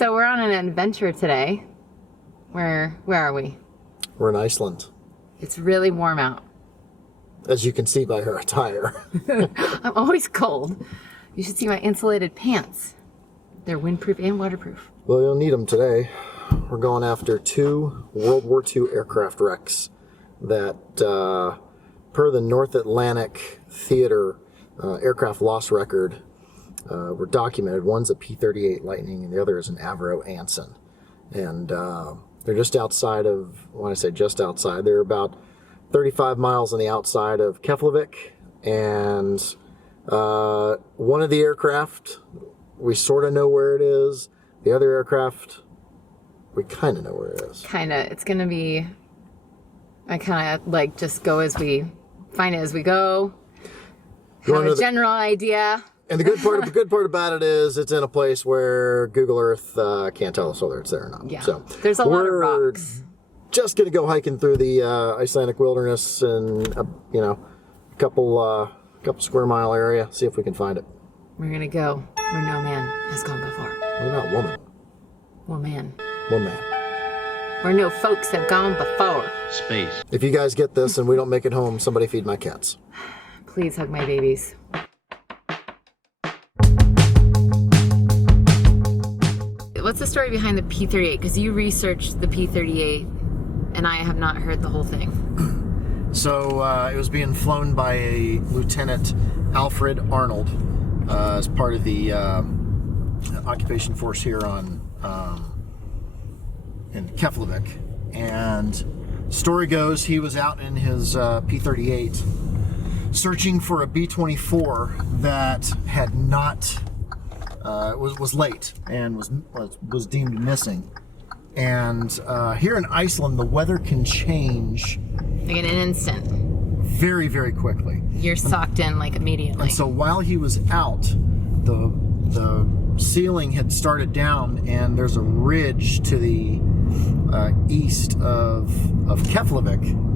So we're on an adventure today. Where are we? We're in Iceland. It's really warm out. As you can see by her attire. I'm always cold. You should see my insulated pants. They're windproof and waterproof. Well, you'll need them today. We're going after 2 World War II aircraft wrecks that, per the North Atlantic Theater aircraft loss record, were documented. One's a P38 Lightning and the other is an Avro Anson. And they're just outside of, when I say just outside, they're about 35 miles on the outside of Keflavik. And one of the aircraft, we sort of know where it is. The other aircraft, we kind of know where it is. Kind of. It's going to be, I kind of like just go as we find it as we go. Have a general idea. And the good part about it is it's in a place where Google Earth can't tell us whether it's there or not. Yeah. So there's a lot of rocks. Just going to go hiking through the Icelandic wilderness and you know, a couple square mile area. See if we can find it. We're going to go where no man has gone before. We're not woman. Woman. Woman. Where no folks have gone before. Space. If you guys get this and we don't make it home, somebody feed my cats. Please hug my babies. What's the story behind the P38? Because you researched the P38 and I have not heard the whole thing. So it was being flown by a Lieutenant Alfred Arnold as part of the occupation force here on in Keflavik. And story goes he was out in his P38 searching for a B-24 that had not was late and was deemed missing. And here in Iceland, the weather can change like in an instant. Very, very quickly. You're socked in like immediately. And so while he was out, the ceiling had started down, and there's a ridge to the east of Keflavik,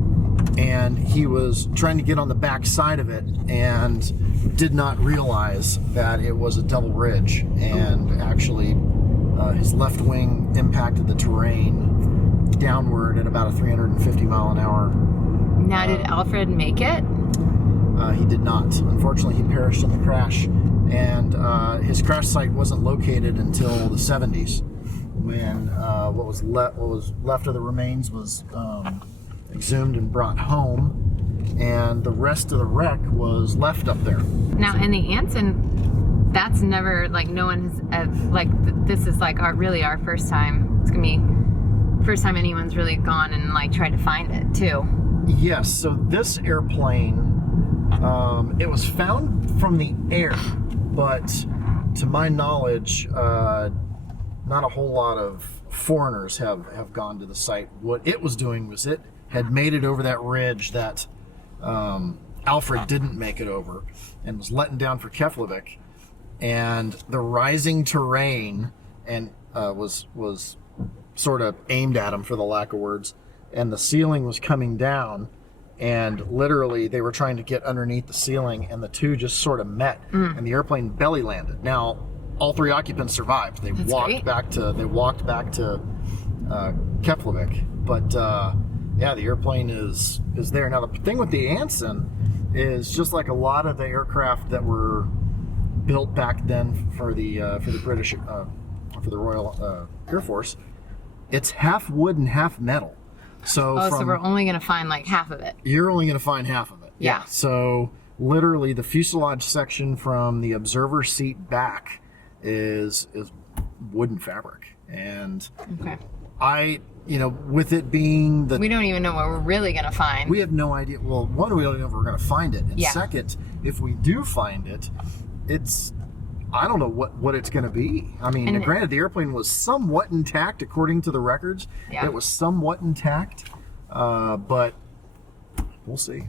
and he was trying to get on the back side of it and did not realize that it was a double ridge, and actually his left wing impacted the terrain downward at about a 350 mile an hour. Now, did Alfred make it? He did not. Unfortunately, he perished in the crash, and his crash site wasn't located until the 70s, when what was left of the remains was exhumed and brought home, and the rest of the wreck was left up there. Now, in the Anson, that's never, like, no one has, this is like really our first time. It's gonna be first time anyone's really gone and like tried to find it too. Yes, so this airplane, it was found from the air, but to my knowledge, not a whole lot of foreigners have gone to the site. What it was doing was it had made it over that ridge that Alfred didn't make it over, and was letting down for Keflavik, and the rising terrain and was sort of aimed at him, for the lack of words, and the ceiling was coming down, and literally they were trying to get underneath the ceiling, and the two just sort of met, and the airplane belly landed. Now, all 3 occupants survived. They walked back to Keflavik, but yeah, the airplane is there. Now, the thing with the Anson is, just like a lot of the aircraft that were built back then for the British for the Royal Air Force, it's half wood and half metal. So so we're only going to find like half of it. You're only going to find half of it. Yeah. So literally the fuselage section from the observer seat back is wooden fabric. And okay. With it being we don't even know what we're really going to find. We have no idea. Well, one, we don't know if we're going to find it. And second, if we do find it, I don't know what it's going to be. I mean, granted, the airplane was somewhat intact according to the records. Yeah. It was somewhat intact, but we'll see.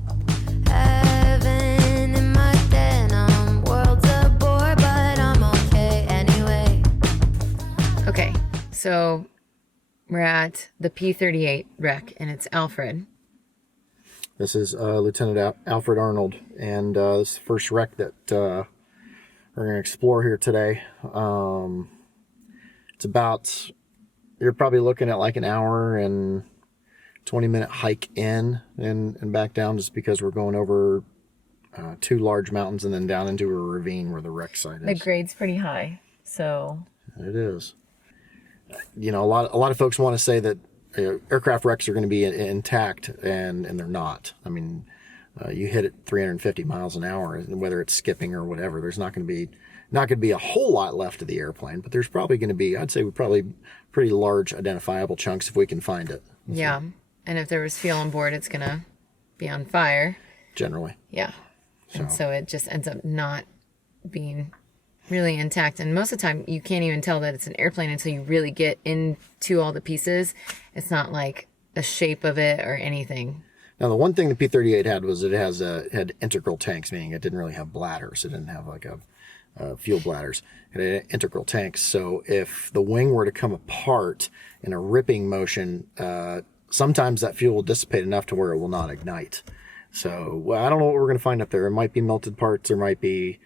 Heaven in my denim, world's a bore, but I'm okay anyway. Okay, so we're at the P38 wreck, and it's Alfred. This is Lieutenant Alfred Arnold, and this is the first wreck that we're going to explore here today. It's about, you're probably looking at like an hour and 20-minute hike in and back down, just because we're going over 2 large mountains and then down into a ravine where the wreck site is. The grade's pretty high, so. It is. You know, a lot of folks want to say that aircraft wrecks are going to be intact, and they're not. I mean, you hit it 350 miles an hour, and whether it's skipping or whatever, there's not going to be a whole lot left of the airplane, but there's probably going to be, I'd say, probably pretty large identifiable chunks if we can find it. Yeah, and if there was fuel on board, it's going to be on fire. Generally. Yeah. And so it just ends up not being really intact. And most of the time, you can't even tell that it's an airplane until you really get into all the pieces. It's not like the shape of it or anything. Now, the one thing the P38 had was it had integral tanks, meaning it didn't really have bladders. It didn't have like fuel bladders. It had integral tanks. So if the wing were to come apart in a ripping motion, sometimes that fuel will dissipate enough to where it will not ignite. So, well, I don't know what we're going to find up there. It might be melted parts. There might be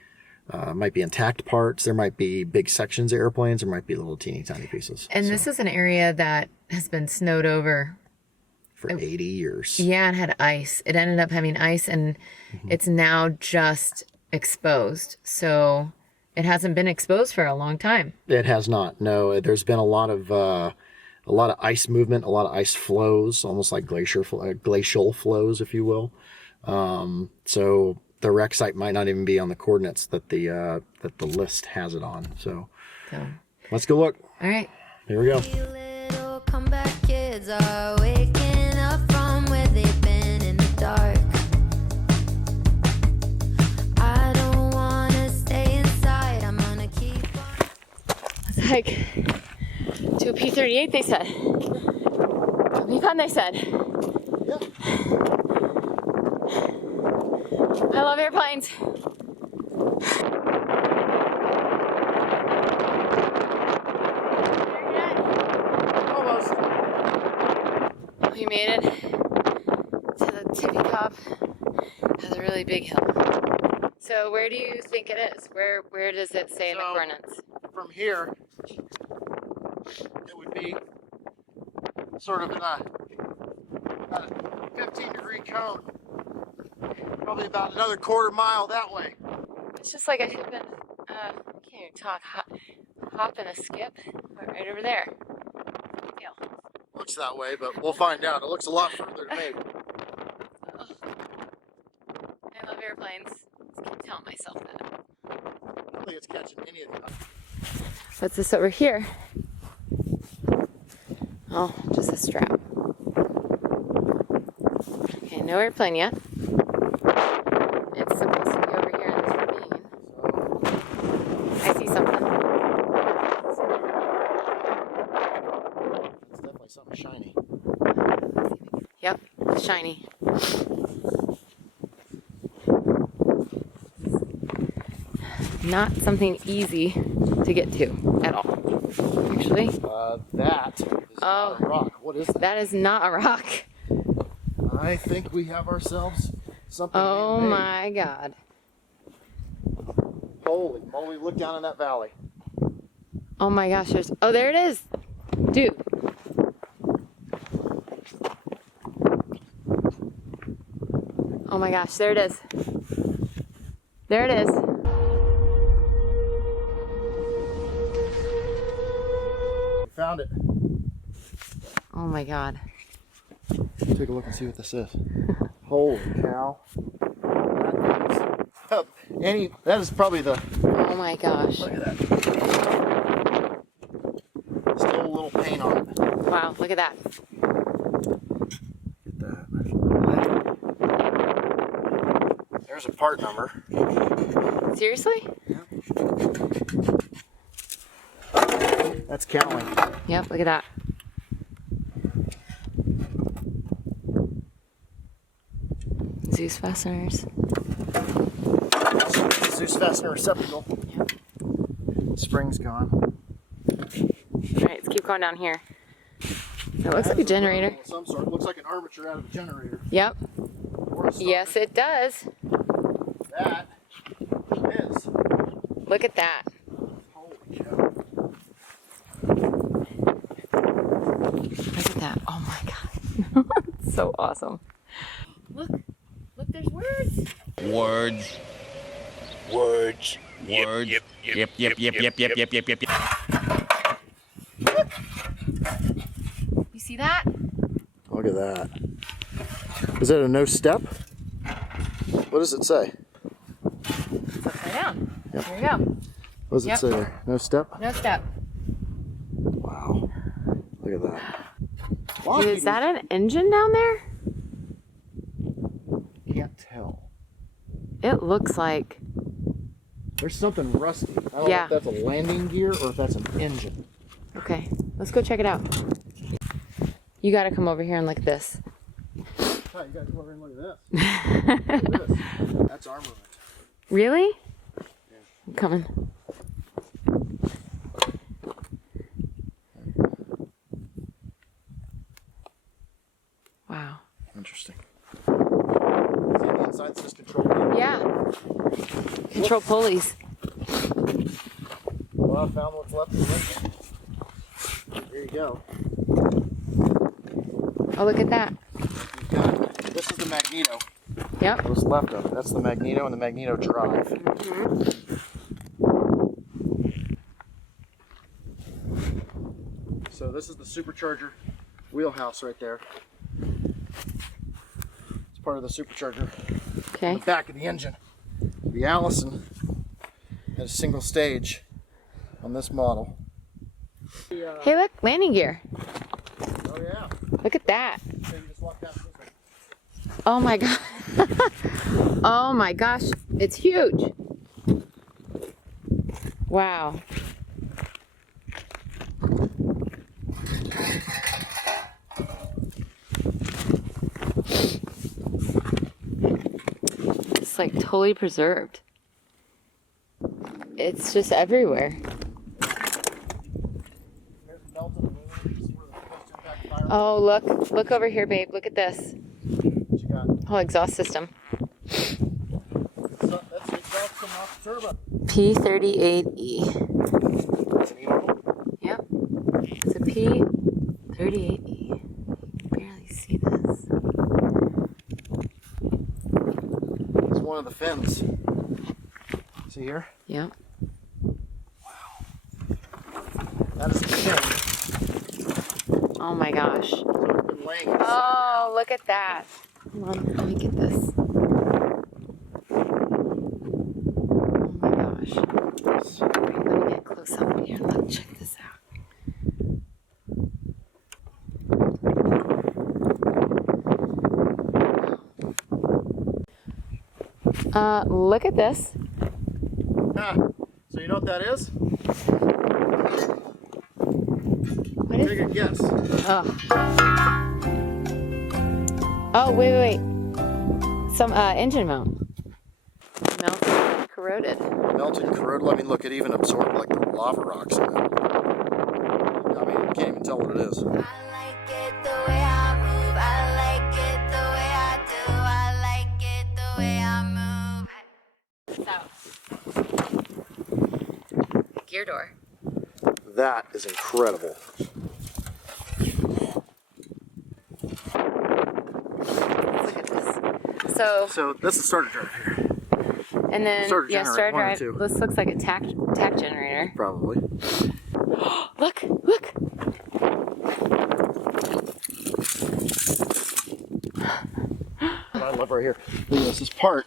intact parts. There might be big sections of airplanes. There might be little teeny tiny pieces. And this is an area that has been snowed over for 80 years. Yeah, and had ice. It ended up having ice, and it's now just exposed. So it hasn't been exposed for a long time. It has not. No, there's been a lot of ice movement, a lot of ice flows, almost like glacial flows, if you will. So the wreck site might not even be on the coordinates that the list has it on. So let's go look. All right. Here we go. Little comeback kids are waking up from where they've been in the dark. I don't want to stay inside. I'm gonna keep on. It's like to a P38, they said. It'll be fun, they said. Yeah. I love airplanes. Almost. We made it to the tippy top of the really big hill. So where do you think it is? Where does it say in the coordinates? From here, it would be sort of in a 15-degree cone. Probably about another quarter mile that way. It's just like I should have been, I can't even talk, hop and a skip right over there. Yeah. Looks that way, but we'll find out. It looks a lot further to me. I love airplanes. I keep telling myself that. I don't think it's catching any of that. What's this over here? Oh, just a strap. Okay, no airplane yet. It's supposed to be over here in this ravine. I see something. It's definitely something shiny. Yep, shiny. Not something easy to get to at all, actually. That is not a rock. What is that? That is not a rock. I think we have ourselves something. Oh made. my God. Holy moly, look down in that valley. Oh my gosh, there it is. Dude. Oh my gosh, there it is. There it is. We found it. Oh my God. Take a look and see what this is. Holy cow. That is probably the... Oh my gosh. Look at that. Still a little paint on it. Wow, look at that. Get that. There's a part number. Seriously? Yeah. That's Cowling. Yep, look at that. Zeus fasteners. Zeus fastener receptacle. Yep. Spring's gone. Alright, let's keep going down here. It looks like a generator. Of some sort. It looks like an armature out of a generator. Yep. Or a Yes, it does. That is. Look at that. Holy cow. that. Oh my god. It's so awesome. Look, there's words. Words. Words. Words. Yep. You see that? Look at that. Is that a no step? What does it say? It's upside down. Yep. There you go. What does it say there? No step? No step. Wow. Look at that. Is that an engine down there? Can't tell. It looks like. There's something rusty. I don't know if that's a landing gear or if that's an engine. Okay, let's go check it out. You gotta come over here and look at this. Oh, you gotta come over and look at this. Look at this. That's armament. Really? Yeah. I'm coming. Wow. Interesting. See the inside says control panel? Yeah. Control pulleys. Well, I found what's left of the engine. There you go. Oh, look at that. You've got, this is the magneto. Yep. What's left of it. That's the magneto and the magneto drive. So this is the supercharger wheelhouse right there. It's part of the supercharger. Okay. The back of the engine. The Allison has a single stage on this model. Hey, look, landing gear. Oh yeah. Look at that. So you just walk down this way. Oh my god. Oh my gosh, it's huge. Wow. It's like totally preserved. It's just everywhere. There's melted aluminum. You see where the post-impact fire. Oh, look over here, babe. Look at this. What you got? Oh, exhaust system. So that's the exhaust coming off the turbo. P38E. That's an E-model. Yep. It's a P38E. You can barely see this. It's one of the fins. See here? Yep. That is the fin. Oh my gosh. So it's been laying in the Oh, look at that. Hold on, let me get this. Oh my gosh. Wait, let me get close up here and look, check this out. Look at this. Ah, so you know what that is? What is Take a guess. Oh. Oh, wait. Some engine mount. Melted, corroded. Melted and corroded. I mean, look, it even absorbed like the lava rocks in it. I mean, you can't even tell what it is. I like it the way I move. I like it the way I do. I like it the way I move. So. Gear door. That is incredible. Look at this. So that's the starter drive here. and then starter starter generator, one or drive. two. This looks like a tack generator. Probably. Look. What I love right here. Look at this part.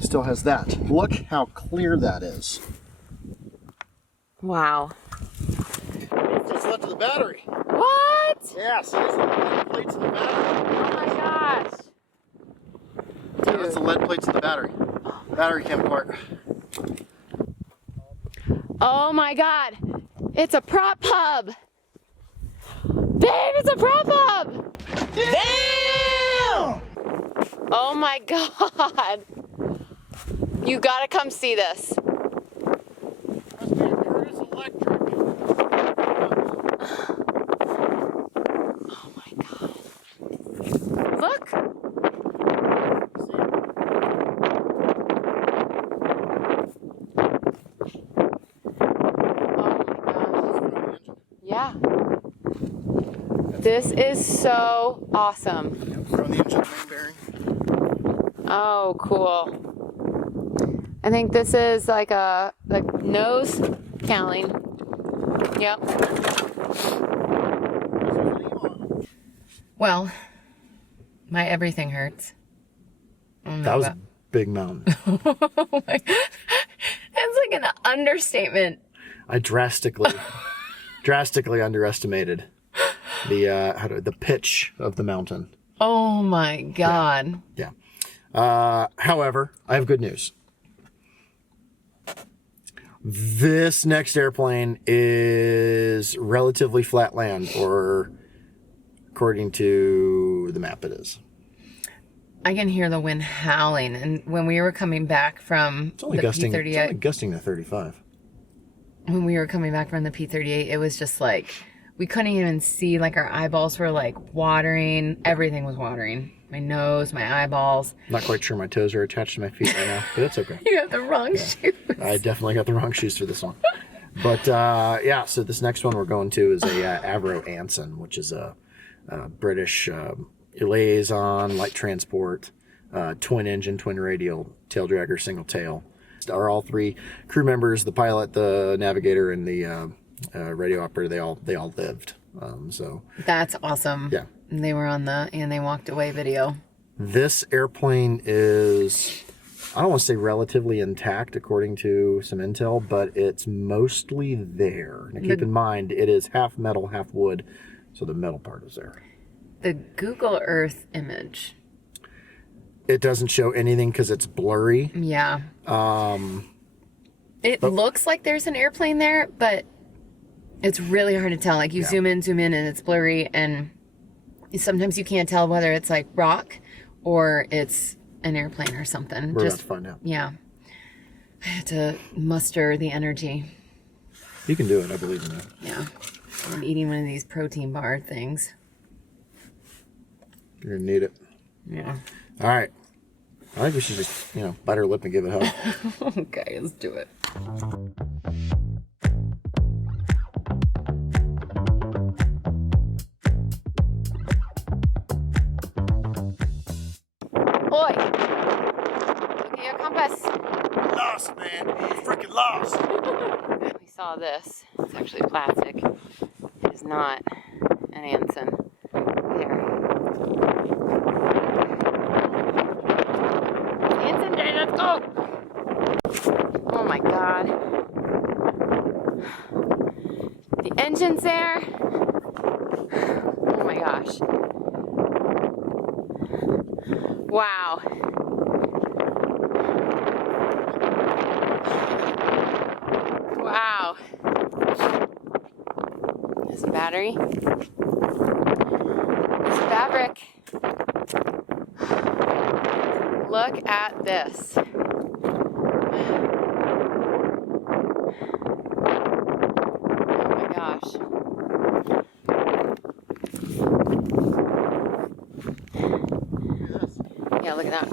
Still has that. Look how clear that is. Wow. It's just left to the battery. What? Yeah, see those lead plates in the battery? Oh my gosh. Yeah, that's the lead plates in the battery. Battery came apart. Oh my god. It's a prop hub. Babe, it's a prop hub. Damn! Oh my god. You gotta come see this. Must be a Curtis Electric. Oh my god. Look. Oh my gosh. Yeah. This is so awesome. We're on the engine main bearing. Oh, cool. I think this is like a nose cowling. Yep. Well, my everything hurts. That was a big mountain. Oh my, that's like an understatement. I drastically underestimated the pitch of the mountain. Oh my God. Yeah. However, I have good news. This next airplane is relatively flat land, or according to the map, it is. I can hear the wind howling, and when we were coming back from It's only gusting to 35. When we were coming back from the P38, it was just like we couldn't even see. Like our eyeballs were like watering. Everything was watering. My nose, my eyeballs. Not quite sure my toes are attached to my feet right now, but that's okay. You have the wrong shoes. I definitely got the wrong shoes for this one. But yeah, so this next one we're going to is a Avro Anson, which is a British liaison, light transport, twin engine, twin radial, tail dragger, single tail. Are all three crew members, the pilot, the navigator, and the radio operator, they all lived. So That's awesome. Yeah. And they were on the and they walked away video. this airplane is, I don't want to say relatively intact according to some intel, but it's mostly there. Now keep in mind, it is half metal, half wood, so the metal part is there. The Google Earth image. It doesn't show anything because it's blurry. Yeah. It looks like there's an airplane there, but it's really hard to tell. Like you zoom in, and it's blurry, and sometimes you can't tell whether it's like rock or it's an airplane or something. We're about to find out. Yeah. I had to muster the energy. You can do it, I believe in you. Yeah. I'm eating one of these protein bar things. You're gonna need it. Yeah. All right. I think we should just, bite our lip and give it a hug. Okay, let's do it. Oi! Look at your compass. Lost, man. Freaking lost. We saw this. It's actually plastic. It is not an Anson. There. Anson Day, let's go! Oh my God. The engine's there. Oh my gosh. Wow. Wow. There's a battery. There's fabric. Look at this. Oh my gosh. Yeah, look at that.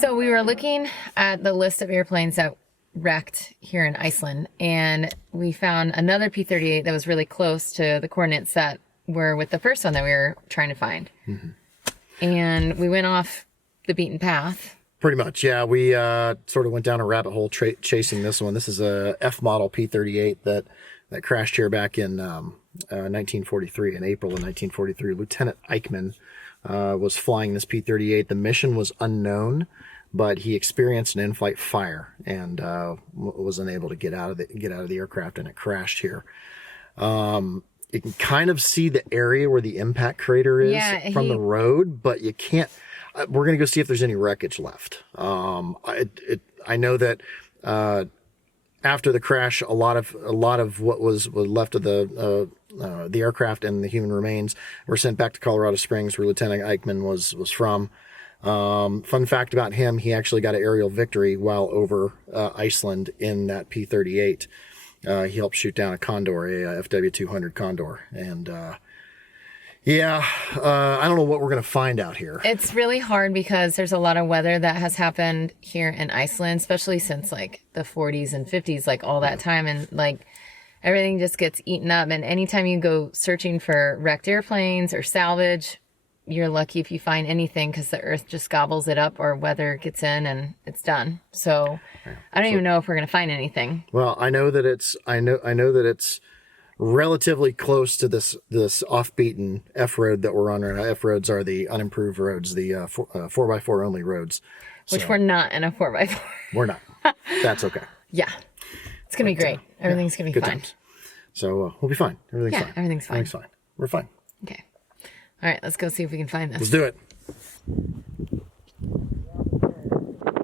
So we were looking at the list of airplanes that wrecked here in Iceland, and we found another P38 that was really close to the coordinates that were with the first one that we were trying to find. Mm-hmm. And we went off the beaten path. Pretty much, yeah. We sort of went down a rabbit hole chasing this one. This is a F-Model P38 that crashed here back in 1943, in April of 1943. Lieutenant Eichmann was flying this P38. The mission was unknown, but he experienced an in-flight fire and was unable to get out of the aircraft, and it crashed here. You can kind of see the area where the impact crater is from the road, but you can't. We're going to go see if there's any wreckage left. I know that after the crash, a lot of what was left of the aircraft and the human remains were sent back to Colorado Springs, where Lieutenant Eichmann was from. Fun fact about him, he actually got an aerial victory while over Iceland in that P38. He helped shoot down a Condor, a FW-200 Condor. And I don't know what we're going to find out here. It's really hard because there's a lot of weather that has happened here in Iceland, especially since like the 40s and 50s, like all that time. And like everything just gets eaten up. And anytime you go searching for wrecked airplanes or salvage, you're lucky if you find anything because the earth just gobbles it up or weather gets in and it's done. So I don't even know if we're going to find anything. Well, I know that it's relatively close to this off-beaten F road that we're on right now. F roads are the unimproved roads, the 4x4 only roads. Which we're not in a 4x4. We're not. That's okay. Yeah. It's going to be great. Everything's going to be fine. Times. So we'll be fine. Everything's fine. Everything's fine. Everything's fine. We're fine. Okay. All right, let's go see if we can find this. Let's do it.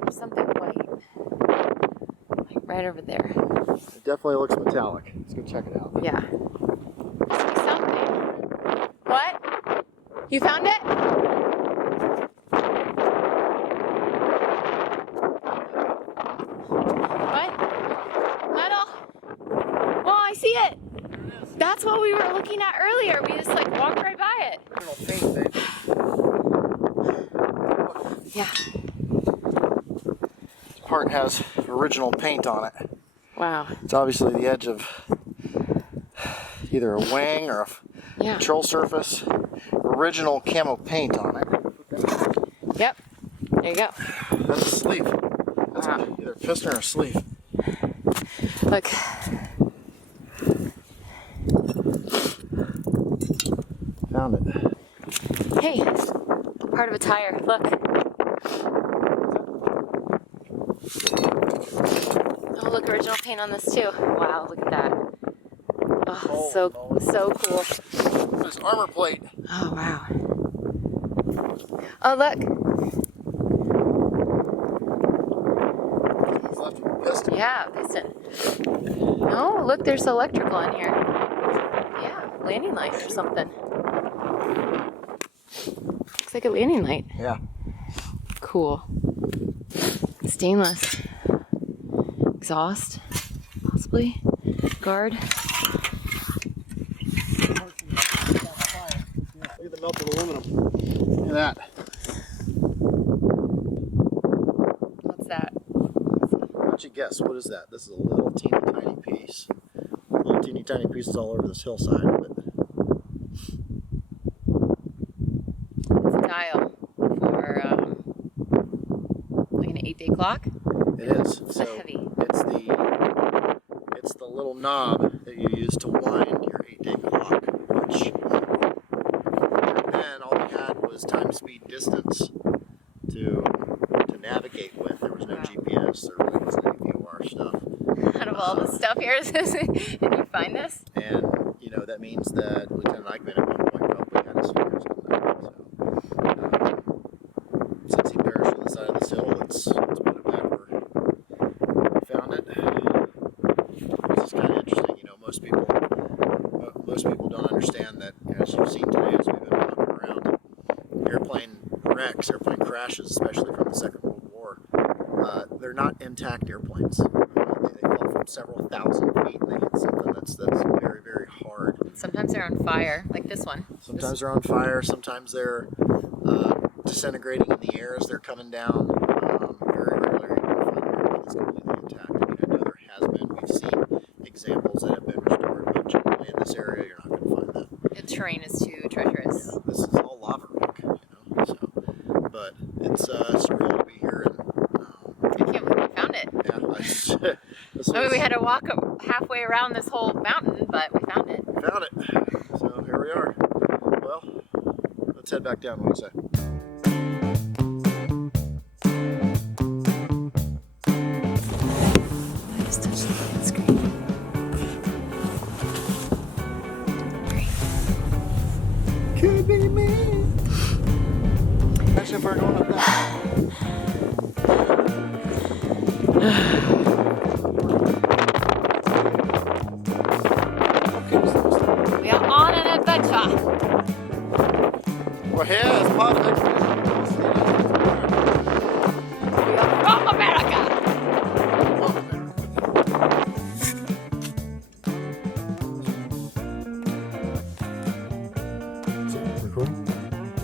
There's something white. Like right over there. It definitely looks metallic. Let's go check it out. Yeah. Something. What? You found it? What? Metal? Oh, I see it. That's what we were looking at earlier. We just like walked right by it. Yeah. This part has original paint on it. Wow. It's obviously the edge of either a wing or a control surface. Original camo paint on it. Yep. There you go. That's a sleeve. That's either a piston or a sleeve. Look. Found it. Hey, part of a tire. Look. Oh, look, original paint on this too. Wow, look at that. Oh, so cool. This armor plate. Oh, wow. Oh, look. It's left with a piston. Yeah, piston. Oh, look, there's electrical in here. Yeah, landing light or something. Looks like a landing light. Yeah. Cool. Stainless. Exhaust, possibly. Guard. Look at the melted aluminum. Look at that. What's that? Why don't you guess? What is that? This is a little teeny tiny piece. Little teeny tiny pieces all over this hillside. But It's a dial for like an 8-day clock. it is. It's So heavy. it's the little knob that you use to wind your 8-day clock, which then all we had was time, speed, distance to navigate with. There was no GPS. There really wasn't any VOR stuff. Out of all the stuff here, and you find this? And that means that Lieutenant Eichmann at one point probably had his fingers on that. So since he perished on the side of this hill, let's put it back where we found it. This is kind of interesting. Most people don't understand that, as you've seen today as we've been walking around, airplane wrecks, airplane crashes, especially from the Second World War, they're not intact airplanes. They fell from several thousand feet and they hit something that's very, very hard. Sometimes they're on fire, like this one. Sometimes they're on fire, sometimes they're disintegrating in the air as they're coming down. Very rarely are you going to find an airplane that's completely intact. I mean, I know there has been. We've seen examples that have been restored, but generally in this area, you're not going to find that. The terrain is too treacherous. Yeah, this is all lava rock, so. But it's surreal to be here, and I can't believe we found it. yeah, I mean, we had to walk halfway around this whole mountain, but we found it. found it. So here we are. Well, let's head back down. What do you say? I just touched the button screen. Could be me. Imagine if we're going up that. We are on an adventure. We're here as part of it.